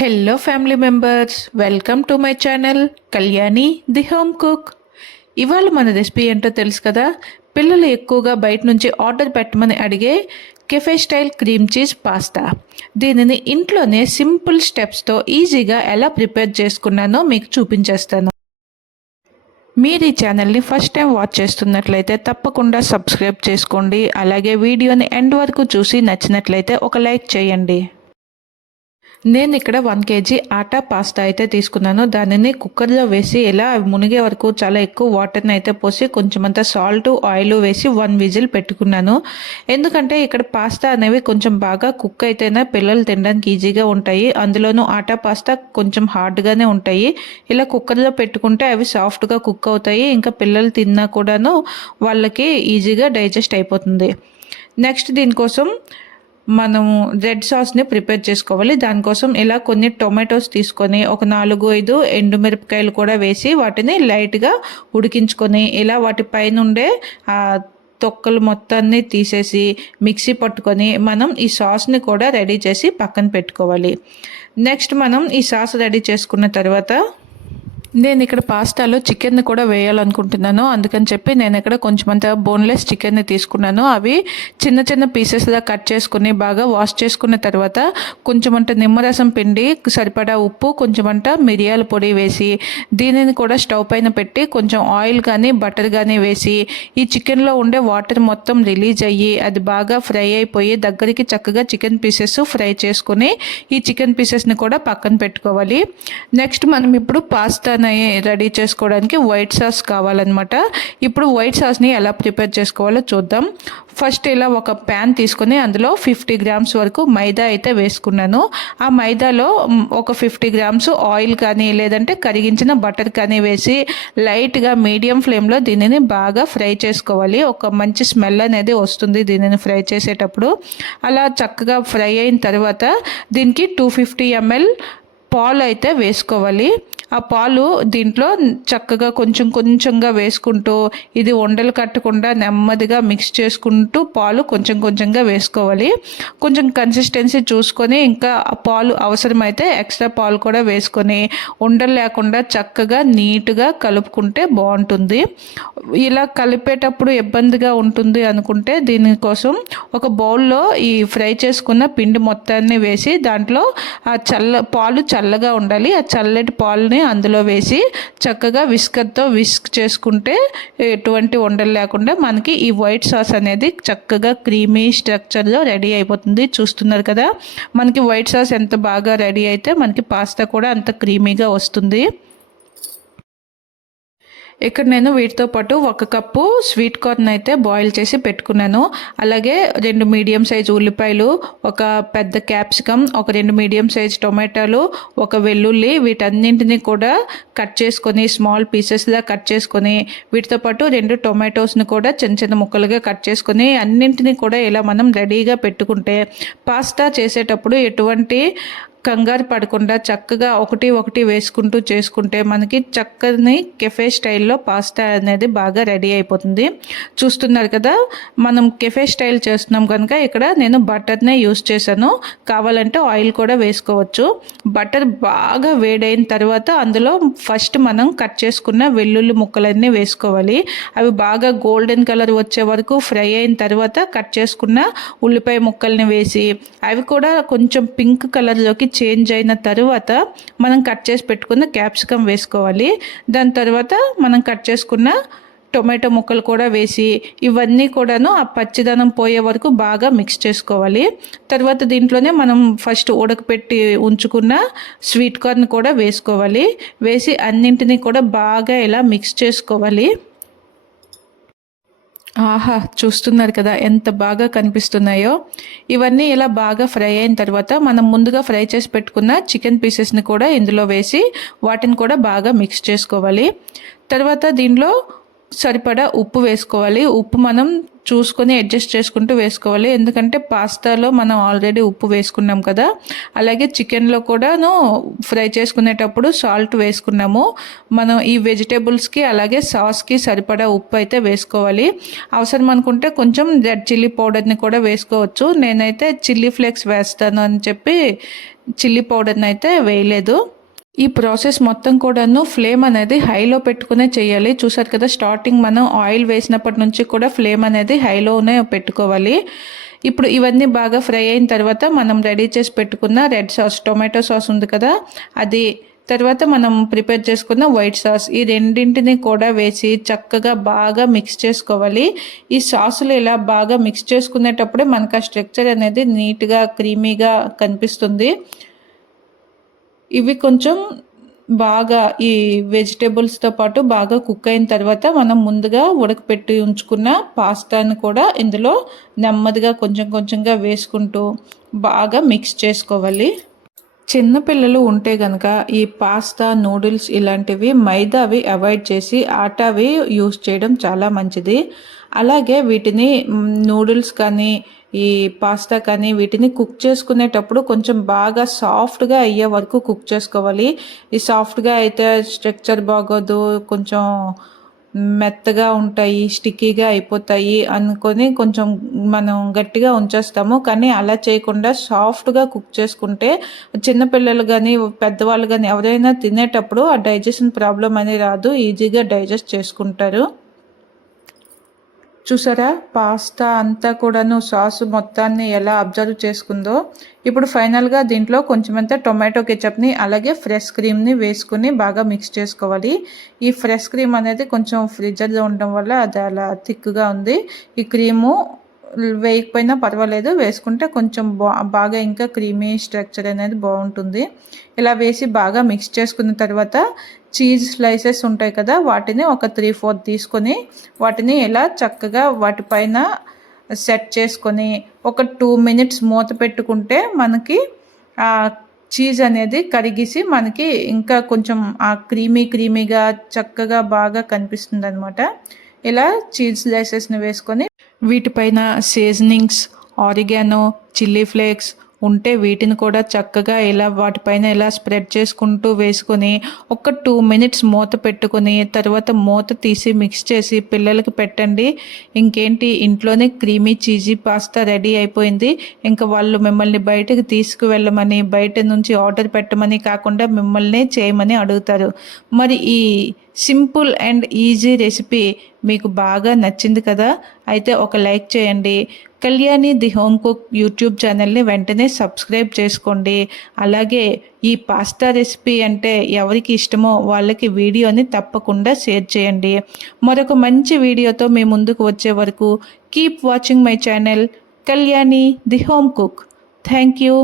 Hello family members, welcome to my channel Kalyani the home cook. ఇవాళ మన recipe ఏంటో తెలుసు కదా. పిల్లలు ఎక్కువగా బయట నుంచి ఆర్డర్ పెట్టమని అడిగే cafe style cream cheese pasta. దీనిని ఇంట్లోనే సింపుల్ స్టెప్స్తో ఈజీగా ఎలా ప్రిపేర్ చేసుకున్నానో మీకు చూపించేస్తాను. మీరు ఈ ఛానల్ని ఫస్ట్ టైం వాచ్ చేస్తున్నట్లయితే తప్పకుండా సబ్స్క్రైబ్ చేసుకోండి. అలాగే వీడియోని ఎండ్ వరకు చూసి నచ్చినట్లయితే ఒక లైక్ చేయండి. నేను ఇక్కడ 1 kg ఆటా పాస్తా అయితే తీసుకున్నాను. దానిని కుక్కర్లో వేసి ఇలా మునిగే వరకు చాలా ఎక్కువ వాటర్ని అయితే పోసి కొంచెమంతా సాల్ట్ ఆయిల్ వేసి 1 విజిల్ పెట్టుకున్నాను. ఎందుకంటే ఇక్కడ పాస్తా అనేవి కొంచెం బాగా కుక్ అయితేనే పిల్లలు తినడానికి ఈజీగా ఉంటాయి. అందులోనూ ఆటా పాస్తా కొంచెం హార్డ్గానే ఉంటాయి. ఇలా కుక్కర్లో పెట్టుకుంటే అవి సాఫ్ట్గా కుక్ అవుతాయి. ఇంకా పిల్లలు తిన్నా కూడాను వాళ్ళకి ఈజీగా డైజెస్ట్ అయిపోతుంది. నెక్స్ట్ దీనికోసం మనము రెడ్ సాస్ని ప్రిపేర్ చేసుకోవాలి. దానికోసం ఇలా కొన్ని టొమాటోస్ తీసుకొని ఒక 4-5 ఎండుమిరపకాయలు కూడా వేసి వాటిని లైట్గా ఉడికించుకొని ఇలా వాటి పైన ఉండే తొక్కలు మొత్తాన్ని తీసేసి మిక్సీ పట్టుకొని మనం ఈ సాస్ని కూడా రెడీ చేసి పక్కన పెట్టుకోవాలి. నెక్స్ట్ మనం ఈ సాస్ రెడీ చేసుకున్న తర్వాత నేను ఇక్కడ పాస్తాలో చికెన్ని కూడా వేయాలనుకుంటున్నాను. అందుకని చెప్పి నేను ఇక్కడ కొంచెమంత బోన్లెస్ చికెన్ని తీసుకున్నాను. అవి చిన్న చిన్న పీసెస్గా కట్ చేసుకుని బాగా వాష్ చేసుకున్న తర్వాత కొంచెమంట నిమ్మరసం పిండి, సరిపడా ఉప్పు, కొంచెమంట మిరియాల పొడి వేసి దీనిని కూడా స్టవ్ పైన పెట్టి కొంచెం ఆయిల్ కానీ బటర్ కానీ వేసి ఈ చికెన్లో ఉండే వాటర్ మొత్తం రిలీజ్ అయ్యి అది బాగా ఫ్రై అయిపోయి దగ్గరికి చక్కగా చికెన్ పీసెస్ ఫ్రై చేసుకుని ఈ చికెన్ పీసెస్ని కూడా పక్కన పెట్టుకోవాలి. నెక్స్ట్ మనం ఇప్పుడు పాస్తా రెడీ చేసుకోవడానికి వైట్ సాస్ కావాలన్నమాట. ఇప్పుడు వైట్ సాస్ని ఎలా ప్రిపేర్ చేసుకోవాలో చూద్దాం. ఫస్ట్ ఇలా ఒక ప్యాన్ తీసుకొని అందులో 50 grams వరకు మైదా అయితే వేసుకున్నాను. ఆ మైదాలో ఒక 50 grams ఆయిల్ కానీ లేదంటే కరిగించిన బటర్ కానీ వేసి లైట్గా మీడియం ఫ్లేమ్లో దీనిని బాగా ఫ్రై చేసుకోవాలి. ఒక మంచి స్మెల్ అనేది వస్తుంది దీనిని ఫ్రై చేసేటప్పుడు. అలా చక్కగా ఫ్రై అయిన తర్వాత దీనికి 250 ml పాలు అయితే వేసుకోవాలి. ఆ పాలు దీంట్లో చక్కగా కొంచెం కొంచెంగా వేసుకుంటూ ఇది ఉండలు కట్టకుండా నెమ్మదిగా మిక్స్ చేసుకుంటూ పాలు కొంచెం కొంచెంగా వేసుకోవాలి. కొంచెం కన్సిస్టెన్సీ చూసుకొని ఇంకా పాలు అవసరమైతే ఎక్స్ట్రా పాలు కూడా వేసుకొని ఉండలు లేకుండా చక్కగా నీట్గా కలుపుకుంటే బాగుంటుంది. ఇలా కలిపేటప్పుడు ఇబ్బందిగా ఉంటుంది అనుకుంటే దీనికోసం ఒక బౌల్లో ఈ ఫ్రై చేసుకున్న పిండి మొత్తాన్ని వేసి దాంట్లో ఆ పాలు చల్లగా ఉండాలి. ఆ చల్లటి పాలని అందులో వేసి చక్కగా విస్కర్తో విస్క్ చేసుకుంటే ఎటువంటి ఉండలు లేకుండా మనకి ఈ వైట్ సాస్ అనేది చక్కగా క్రీమీ స్ట్రక్చర్లో రెడీ అయిపోతుంది. చూస్తున్నారు కదా, మనకి వైట్ సాస్ ఎంత బాగా రెడీ అయితే మనకి పాస్తా కూడా అంత క్రీమీగా వస్తుంది. ఇక్కడ నేను వీటితో పాటు 1 కప్పు స్వీట్ కార్న్ అయితే బాయిల్ చేసి పెట్టుకున్నాను. అలాగే 2 మీడియం సైజ్ ఉల్లిపాయలు, ఒక పెద్ద క్యాప్సికమ్, ఒక 2 మీడియం సైజ్ టొమాటోలు, ఒక వెల్లుల్లి, వీటన్నింటినీ కూడా కట్ చేసుకొని స్మాల్ పీసెస్లా కట్ చేసుకొని వీటితో పాటు 2 టొమాటోస్ని కూడా చిన్న చిన్న ముక్కలుగా కట్ చేసుకొని అన్నింటినీ కూడా ఇలా మనం రెడీగా పెట్టుకుంటే పాస్తా చేసేటప్పుడు ఎటువంటి కంగారు పడకుండా చక్కగా ఒకటి వేసుకుంటూ చేసుకుంటే మనకి చక్కని కెఫే స్టైల్లో పాస్తా అనేది బాగా రెడీ అయిపోతుంది. చూస్తున్నారు కదా, మనం కెఫే స్టైల్ చేస్తున్నాం కనుక ఇక్కడ నేను బటర్నే యూస్ చేశాను. కావాలంటే ఆయిల్ కూడా వేసుకోవచ్చు. బటర్ బాగా వేడైన తర్వాత అందులో ఫస్ట్ మనం కట్ చేసుకున్న వెల్లుల్లి ముక్కలన్నీ వేసుకోవాలి. అవి బాగా గోల్డెన్ కలర్ వచ్చే వరకు ఫ్రై అయిన తర్వాత కట్ చేసుకున్న ఉల్లిపాయ ముక్కల్ని వేసి అవి కూడా కొంచెం పింక్ కలర్లోకి చేంజ్ అయిన తర్వాత మనం కట్ చేసి పెట్టుకున్న క్యాప్సికమ్ వేసుకోవాలి. దాని తర్వాత మనం కట్ చేసుకున్న టొమాటో ముక్కలు కూడా వేసి ఇవన్నీ కూడాను ఆ పచ్చిదనం పోయే వరకు బాగా మిక్స్ చేసుకోవాలి. తర్వాత దీంట్లోనే మనం ఫస్ట్ ఉడకపెట్టి ఉంచుకున్న స్వీట్ కార్న్ కూడా వేసుకోవాలి. వేసి అన్నింటినీ కూడా బాగా ఇలా మిక్స్ చేసుకోవాలి. ఆహా, చూస్తున్నారు కదా ఎంత బాగా కనిపిస్తున్నాయో. ఇవన్నీ ఇలా బాగా ఫ్రై అయిన తర్వాత మనం ముందుగా ఫ్రై చేసి పెట్టుకున్న చికెన్ పీసెస్ని కూడా ఇందులో వేసి వాటిని కూడా బాగా మిక్స్ చేసుకోవాలి. తర్వాత దీనిలో సరిపడా ఉప్పు వేసుకోవాలి. ఉప్పు మనం చూసుకొని అడ్జస్ట్ చేసుకుంటూ వేసుకోవాలి. ఎందుకంటే పాస్తాలో మనం ఆల్రెడీ ఉప్పు వేసుకున్నాం కదా. అలాగే చికెన్లో కూడాను ఫ్రై చేసుకునేటప్పుడు సాల్ట్ వేసుకున్నాము. మనం ఈ వెజిటేబుల్స్కి అలాగే సాస్కి సరిపడా ఉప్పు అయితే వేసుకోవాలి. అవసరం అనుకుంటే కొంచెం రెడ్ చిల్లీ పౌడర్ని కూడా వేసుకోవచ్చు. నేనైతే చిల్లీ ఫ్లేక్స్ వేస్తాను అని చెప్పి చిల్లీ పౌడర్ని అయితే వేయలేదు. ఈ ప్రాసెస్ మొత్తం కూడాను ఫ్లేమ్ అనేది హైలో పెట్టుకునే చేయాలి. చూసారు కదా, స్టార్టింగ్ మనం ఆయిల్ వేసినప్పటి నుంచి కూడా ఫ్లేమ్ అనేది హైలోనే పెట్టుకోవాలి. ఇప్పుడు ఇవన్నీ బాగా ఫ్రై అయిన తర్వాత మనం రెడీ చేసి పెట్టుకున్న రెడ్ సాస్, టొమాటో సాస్ ఉంది కదా, అది తర్వాత మనం ప్రిపేర్ చేసుకున్న వైట్ సాస్, ఈ రెండింటిని కూడా వేసి చక్కగా బాగా మిక్స్ చేసుకోవాలి. ఈ సాసులు ఇలా బాగా మిక్స్ చేసుకునేటప్పుడే మనకు ఆ స్ట్రక్చర్ అనేది నీట్గా క్రీమీగా కనిపిస్తుంది. ఇవి కొంచెం బాగా ఈ వెజిటేబుల్స్తో పాటు బాగా కుక్ అయిన తర్వాత మనం ముందుగా ఉడకపెట్టి ఉంచుకున్న పాస్తాను కూడా ఇందులో నెమ్మదిగా కొంచెం కొంచెంగా వేసుకుంటూ బాగా మిక్స్ చేసుకోవాలి. చిన్న పిల్లలు ఉంటే కనుక ఈ పాస్తా, నూడిల్స్ ఇలాంటివి మైదావి అవాయిడ్ చేసి ఆటావి యూస్ చేయడం చాలా మంచిది. అలాగే వీటిని నూడిల్స్ కానీ ఈ పాస్తా కానీ వీటిని కుక్ చేసుకునేటప్పుడు కొంచెం బాగా సాఫ్ట్గా అయ్యే వరకు కుక్ చేసుకోవాలి. ఈ సాఫ్ట్గా అయితే స్ట్రక్చర్ బాగోదు, కొంచెం మెత్తగా ఉంటాయి, స్టిక్కీగా అయిపోతాయి అనుకొని కొంచెం మనం గట్టిగా ఉంచేస్తాము. కానీ అలా చేయకుండా సాఫ్ట్గా కుక్ చేసుకుంటే చిన్నపిల్లలు కానీ పెద్దవాళ్ళు కానీ ఎవరైనా తినేటప్పుడు ఆ డైజెషన్ ప్రాబ్లం అనేది రాదు, ఈజీగా డైజెస్ట్ చేసుకుంటారు. చూసారా, పాస్తా అంతా కూడాను సాసు మొత్తాన్ని ఎలా అబ్జర్వ్ చేసుకుందో. ఇప్పుడు ఫైనల్గా దీంట్లో కొంచెమంతా టొమాటో కెచప్ని అలాగే ఫ్రెష్ క్రీమ్ని వేసుకుని బాగా మిక్స్ చేసుకోవాలి. ఈ ఫ్రెష్ క్రీమ్ అనేది కొంచెం ఫ్రిడ్జర్లో ఉండడం వల్ల అది అలా థిక్గా ఉంది. ఈ క్రీము వేయకపోయినా పర్వాలేదు, వేసుకుంటే కొంచెం బాగా ఇంకా క్రీమీ స్ట్రక్చర్ అనేది బాగుంటుంది. ఇలా వేసి బాగా మిక్స్ చేసుకున్న తర్వాత చీజ్ స్లైసెస్ ఉంటాయి కదా, వాటిని ఒక 3-4 తీసుకొని వాటిని ఇలా చక్కగా వాటిపైన సెట్ చేసుకొని ఒక 2 మినిట్స్ మూత పెట్టుకుంటే మనకి ఆ చీజ్ అనేది కరిగేసి మనకి ఇంకా కొంచెం ఆ క్రీమీగా చక్కగా బాగా కనిపిస్తుంది అనమాట. ఇలా చీజ్ స్లైసెస్ని వేసుకొని వీటిపైన సీజనింగ్స్, ఆరిగానో, చిల్లీ ఫ్లేక్స్ ఉంటే వీటిని కూడా చక్కగా ఇలా వాటిపైన ఇలా స్ప్రెడ్ చేసుకుంటూ వేసుకొని ఒక 2 మినిట్స్ మూత పెట్టుకొని తర్వాత మూత తీసి మిక్స్ చేసి పిల్లలకి పెట్టండి. ఇంకేంటి, ఇంట్లోనే క్రీమీ చీజీ పాస్తా రెడీ అయిపోయింది. ఇంకా వాళ్ళు మిమ్మల్ని బయటకు తీసుకువెళ్ళమని, బయట నుంచి ఆర్డర్ పెట్టమని కాకుండా మిమ్మల్ని చేయమని అడుగుతారు. మరి ఈ సింపుల్ అండ్ ఈజీ రెసిపీ మీకు బాగా నచ్చింది కదా, అయితే ఒక లైక్ చేయండి. Kalyani the home cook YouTube ఛానల్ని వెంటనే సబ్స్క్రైబ్ చేసుకోండి. అలాగే ఈ పాస్తా రెసిపీ అంటే ఎవరికి ఇష్టమో వాళ్ళకి వీడియోని తప్పకుండా షేర్ చేయండి. మరొక మంచి వీడియోతో మీ ముందుకు వచ్చే వరకు keep watching my channel Kalyani the home cook. Thank you.